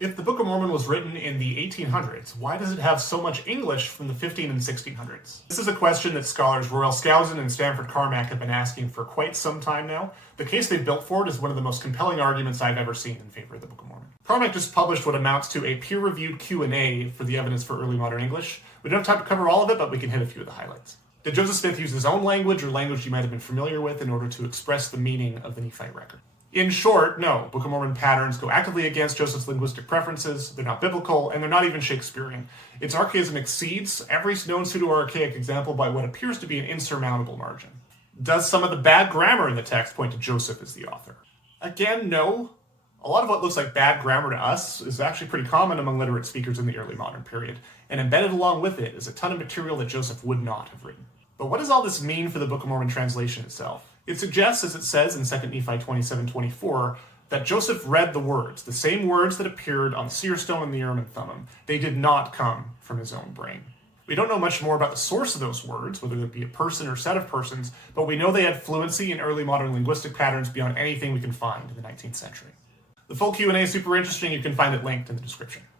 If the Book of Mormon was written in the 1800s, why does it have so much English from the 15 and 1600s? This is a question that scholars Royal Skousen and Stanford Carmack have been asking for quite some time now. The case they've built for it is one of the most compelling arguments I've ever seen in favor of the Book of Mormon. Carmack just published what amounts to a peer-reviewed Q&A for the evidence for early modern English. We don't have time to cover all of it, but we can hit a few of the highlights. Did Joseph Smith use his own language or language you might have been familiar with in order to express the meaning of the Nephite record? In short, no. Book of Mormon patterns go actively against Joseph's linguistic preferences, they're not biblical, and they're not even Shakespearean. Its archaism exceeds every known pseudo-archaic example by what appears to be an insurmountable margin. Does some of the bad grammar in the text point to Joseph as the author? Again, no. A lot of what looks like bad grammar to us is actually pretty common among literate speakers in the early modern period, and embedded along with it is a ton of material that Joseph would not have written. But what does all this mean for the Book of Mormon translation itself? It suggests, as it says in 2 Nephi 27:24, that Joseph read the words, the same words that appeared on the seer stone and the Urim and Thummim. They did not come from his own brain. We don't know much more about the source of those words, whether it be a person or set of persons, but we know they had fluency in early modern linguistic patterns beyond anything we can find in the 19th century. The full Q&A is super interesting. You can find it linked in the description.